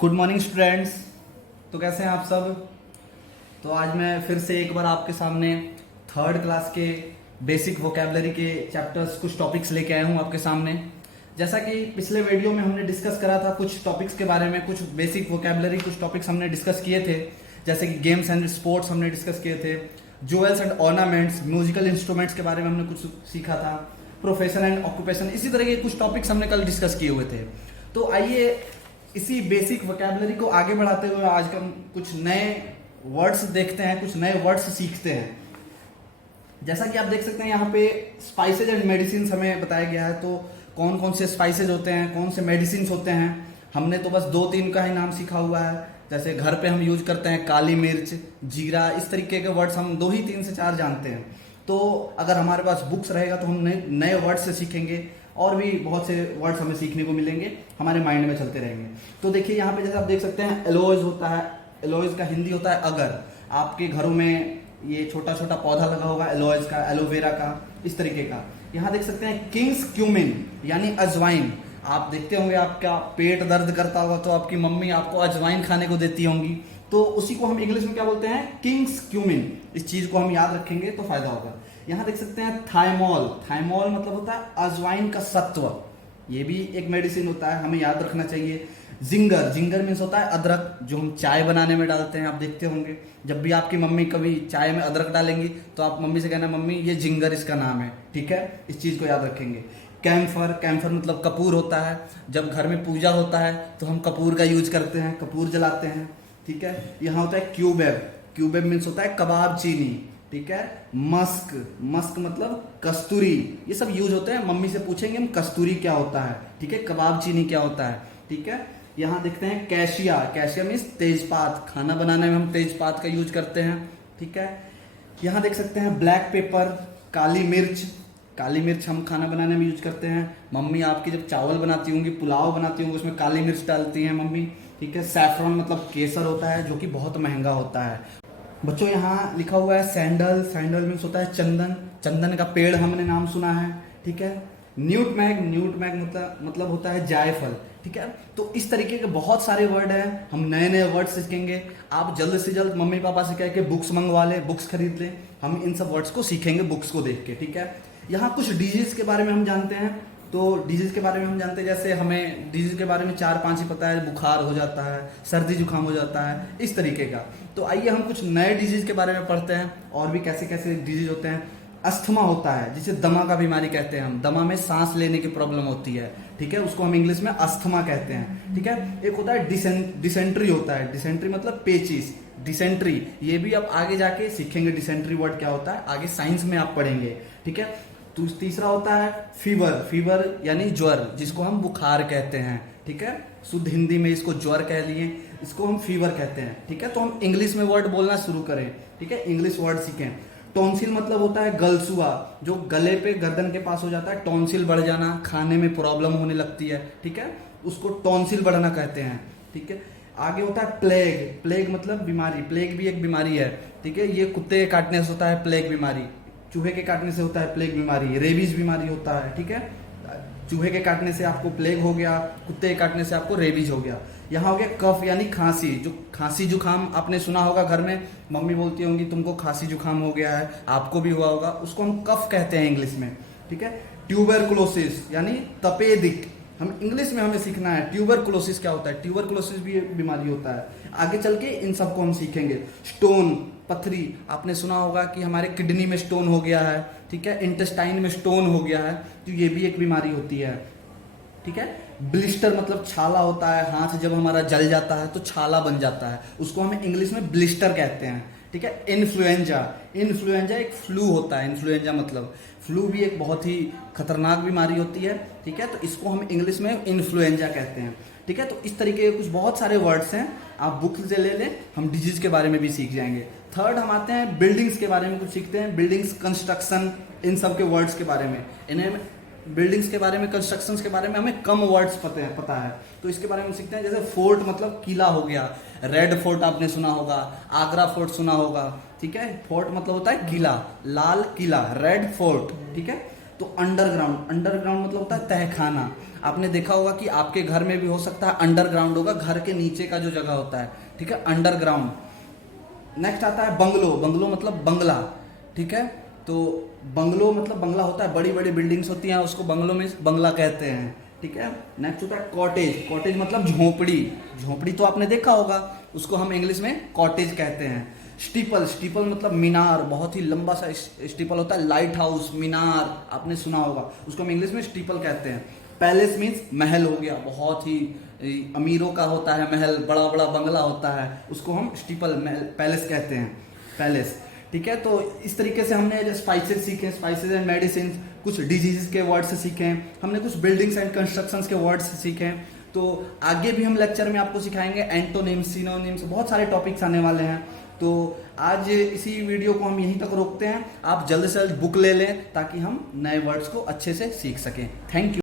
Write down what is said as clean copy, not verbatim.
Good morning students. तो कैसे हैं आप सब। तो आज मैं फिर से एक बार आपके सामने थर्ड क्लास के बेसिक वोकेबलरी के चैप्टर्स कुछ टॉपिक्स लेके आया हूँ आपके सामने। जैसा कि पिछले वीडियो में हमने डिस्कस करा था कुछ टॉपिक्स के बारे में, कुछ बेसिक वोकेबलरी कुछ टॉपिक्स हमने डिस्कस किए थे, जैसे कि गेम्स एंड स्पोर्ट्स हमने डिस्कस किए थे, jewels and ornaments, musical instruments के बारे में हमने कुछ सीखा था, प्रोफेशन एंड ऑक्यूपेशन, इसी तरह के कुछ टॉपिक्स हमने कल डिस्कस किए हुए थे। तो आइए इसी बेसिक वोकेबलरी को आगे बढ़ाते हुए आज हम कुछ नए वर्ड्स देखते हैं, कुछ नए वर्ड्स सीखते हैं। जैसा कि आप देख सकते हैं यहाँ पे स्पाइसेज एंड मेडिसिन हमें बताया गया है। तो कौन कौन से स्पाइसेज होते हैं, कौन से मेडिसिन होते हैं, हमने तो बस 2-3 का ही नाम सीखा हुआ है। जैसे घर पे हम यूज करते हैं काली मिर्च, जीरा, इस तरीके के वर्ड्स हम 2 ही 3 से 4 जानते हैं। तो अगर हमारे पास बुक्स रहेगा तो हम नए वर्ड्स से सीखेंगे और भी बहुत से वर्ड्स हमें सीखने को मिलेंगे, हमारे माइंड में चलते रहेंगे। तो देखिए यहाँ पे जैसे आप देख सकते हैं एलोज होता है, एलोज का हिंदी होता है अगर। आपके घरों में ये छोटा छोटा पौधा लगा होगा एलोज का, एलोवेरा का, इस तरीके का। यहाँ देख सकते हैं किंग्स क्यूमिन यानी अजवाइन। आप देखते होंगे आपका पेट दर्द करता होगा तो आपकी मम्मी आपको अजवाइन खाने को देती होंगी, तो उसी को हम इंग्लिश में क्या बोलते हैं, किंग्स क्यूमिन। इस चीज को हम याद रखेंगे तो फायदा होगा। यहाँ देख सकते हैं थाइमोल। थाइमोल मतलब होता है अजवाइन का सत्व, ये भी एक मेडिसिन होता है, हमें याद रखना चाहिए। जिंगर, जिंगर मीन्स होता है अदरक, जो हम चाय बनाने में डालते हैं। आप देखते होंगे जब भी आपकी मम्मी कभी चाय में अदरक डालेंगी तो आप मम्मी से कहना मम्मी ये जिंगर इसका नाम है, ठीक है, इस चीज को याद रखेंगे। कैम्फर, कैम्फर मतलब कपूर होता है। जब घर में पूजा होता है तो हम कपूर का यूज करते हैं, कपूर जलाते हैं, ठीक है। यहाँ होता है क्यूबेब, क्यूबेब मीन्स होता है कबाब चीनी, ठीक है। मस्क, मस्क मतलब कस्तूरी, ये सब यूज होते हैं। मम्मी से पूछेंगे हम कस्तूरी क्या होता है, ठीक है, कबाब चीनी क्या होता है, ठीक है। यहाँ देखते हैं कैशिया, कैशिया मीन्स तेजपात, खाना बनाने में हम तेजपात का यूज करते हैं, ठीक है। यहाँ देख सकते हैं ब्लैक पेपर, काली मिर्च, काली मिर्च हम खाना बनाने में यूज करते हैं। मम्मी आपकी जब चावल बनाती होंगी, पुलाव बनाती होंगी, उसमें काली मिर्च डालती हैं मम्मी, ठीक है। सैफरन मतलब केसर होता है जो कि बहुत महंगा होता है। बच्चों यहाँ लिखा हुआ है सैंडल, सैंडल मीन्स होता है चंदन, चंदन का पेड़ हमने नाम सुना है, ठीक है। न्यूटमैग, न्यूटमैग मतलब होता है जायफल, ठीक है। तो इस तरीके के बहुत सारे वर्ड हैं, हम नए नए वर्ड सीखेंगे। आप जल्द से जल्द मम्मी पापा से कह के बुक्स मंगवा लें, बुक्स खरीद लें, हम इन सब वर्ड्स को सीखेंगे बुक्स को देख के, ठीक है। यहाँ कुछ डिजीज के बारे में हम जानते हैं। तो डिजीज के बारे में हम जानते हैं, जैसे हमें डिजीज के बारे में 4-5 ही पता है, बुखार हो जाता है, सर्दी जुकाम हो जाता है, इस तरीके का। तो आइए हम कुछ नए डिजीज के बारे में पढ़ते हैं और भी कैसे कैसे डिजीज होते हैं। अस्थमा होता है जिसे दमा का बीमारी कहते हैं हम, दमा में सांस लेने की प्रॉब्लम होती है, ठीक है, उसको हम इंग्लिश में अस्थमा कहते हैं, ठीक है। एक होता है डिसेंट्री होता है, डिसेंट्री मतलब पेचिस, डिसेंट्री, ये भी आप आगे जाके सीखेंगे डिसेंट्री वर्ड क्या होता है, आगे साइंस में आप पढ़ेंगे, ठीक है। तो तीसरा होता है फीवर, फीवर यानी ज्वर, जिसको हम बुखार कहते हैं, ठीक है, शुद्ध हिंदी में इसको ज्वर कह लिए, इसको हम फीवर कहते हैं, ठीक है। तो हम इंग्लिश में वर्ड बोलना शुरू करें, ठीक है, इंग्लिश वर्ड सीखें। टॉन्सिल मतलब होता है गलसुआ, जो गले पे गर्दन के पास हो जाता है, टॉन्सिल बढ़ जाना, खाने में प्रॉब्लम होने लगती है, ठीक है, उसको टॉन्सिल बढ़ना कहते हैं, ठीक है। आगे होता है प्लेग, प्लेग मतलब बीमारी, प्लेग भी एक बीमारी है, ठीक है, ये कुत्ते के काटने से होता है प्लेग बीमारी, चूहे के काटने से होता है प्लेग बीमारी, रेबीज बीमारी होता है, ठीक है। चूहे के काटने से आपको प्लेग हो गया, कुत्ते के काटने से आपको रेबीज हो गया। यहाँ हो गया कफ यानी खांसी, जो खांसी जुकाम आपने सुना होगा, घर में मम्मी बोलती होंगी तुमको खांसी जुकाम हो गया है, आपको भी हुआ होगा, उसको हम कफ कहते हैं इंग्लिश में, ठीक है। ट्यूबरकुलोसिस यानी तपेदिक, हम इंग्लिश में हमें सीखना है ट्यूबरकुलोसिस क्या होता है, ट्यूबरकुलोसिस भी एक बीमारी होता है, आगे चल के इन सबको हम सीखेंगे। स्टोन, पथरी, आपने सुना होगा कि हमारे किडनी में स्टोन हो गया है, ठीक है, इंटेस्टाइन में स्टोन हो गया है, तो ये भी एक बीमारी होती है, ठीक है। ब्लिस्टर मतलब छाला होता है, हाथ जब हमारा जल जाता है तो छाला बन जाता है, उसको हम इंग्लिश में ब्लिस्टर कहते हैं, ठीक है। इन्फ्लुएंजा, इन्फ्लुएंजा एक फ्लू होता है, इन्फ्लुएंजा मतलब फ्लू भी एक बहुत ही खतरनाक बीमारी होती है, ठीक है, तो इसको हम इंग्लिश में इन्फ्लुएंजा कहते हैं, ठीक है। तो इस तरीके के कुछ बहुत सारे वर्ड्स हैं, आप बुक से ले लें, हम डिजीज के बारे में भी सीख जाएंगे। थर्ड हम आते हैं बिल्डिंग्स के बारे में कुछ सीखते हैं, बिल्डिंग्स, कंस्ट्रक्शन, इन सब के वर्ड्स के बारे में। इन्हें बिल्डिंग्स के बारे में, कंस्ट्रक्शंस के बारे में हमें कम वर्ड्स पता है, तो इसके बारे में सीखते हैं। जैसे फोर्ट मतलब किला हो गया, रेड फोर्ट आपने सुना होगा, आगरा फोर्ट सुना होगा, ठीक है। फोर्ट मतलब होता है किला, लाल किला, रेड फोर्ट, ठीक है। तो अंडरग्राउंड, अंडरग्राउंड मतलब होता है तहखाना। आपने देखा होगा कि आपके घर में भी हो सकता है अंडरग्राउंड होगा, घर के नीचे का जो जगह होता है, ठीक है, अंडरग्राउंड। नेक्स्ट आता है बंगलो। बंगलो मतलब बंगला, ठीक है। तो बंगलो मतलब बंगला होता है, बड़ी बड़ी बिल्डिंग्स होती हैं, उसको बंगलो में बंगला कहते हैं, ठीक है। नेक्स्ट होता है कॉटेज। कॉटेज मतलब झोपड़ी। झोपड़ी तो आपने देखा होगा, उसको हम इंग्लिश में कॉटेज कहते हैं। स्टीपल। स्टीपल मतलब मीनार, बहुत ही लंबा सा स्टीपल होता है। लाइट हाउस, मीनार आपने सुना होगा, उसको हम इंग्लिश में स्टीपल कहते हैं। पैलेस मीन्स महल हो गया, बहुत ही अमीरों का होता है महल, बड़ा बड़ा बंगला होता है, उसको हम स्टीपल पैलेस कहते हैं, पैलेस, ठीक है। तो इस तरीके से हमने स्पाइसेस सीखे, स्पाइसेस एंड मेडिसिन, कुछ डिजीज के वर्ड्स सीखे, हमने कुछ बिल्डिंग्स एंड कंस्ट्रक्शंस के वर्ड्स सीखे। तो आगे भी हम लेक्चर में आपको सिखाएंगे एंटोनिम्स, सिनोनिम्स, बहुत सारे टॉपिक्स आने वाले हैं। तो आज इसी वीडियो को हम यहीं तक रोकते हैं। आप जल्द से जल्द बुक ले लें ताकि हम नए वर्ड्स को अच्छे से सीख सकें। Thank you.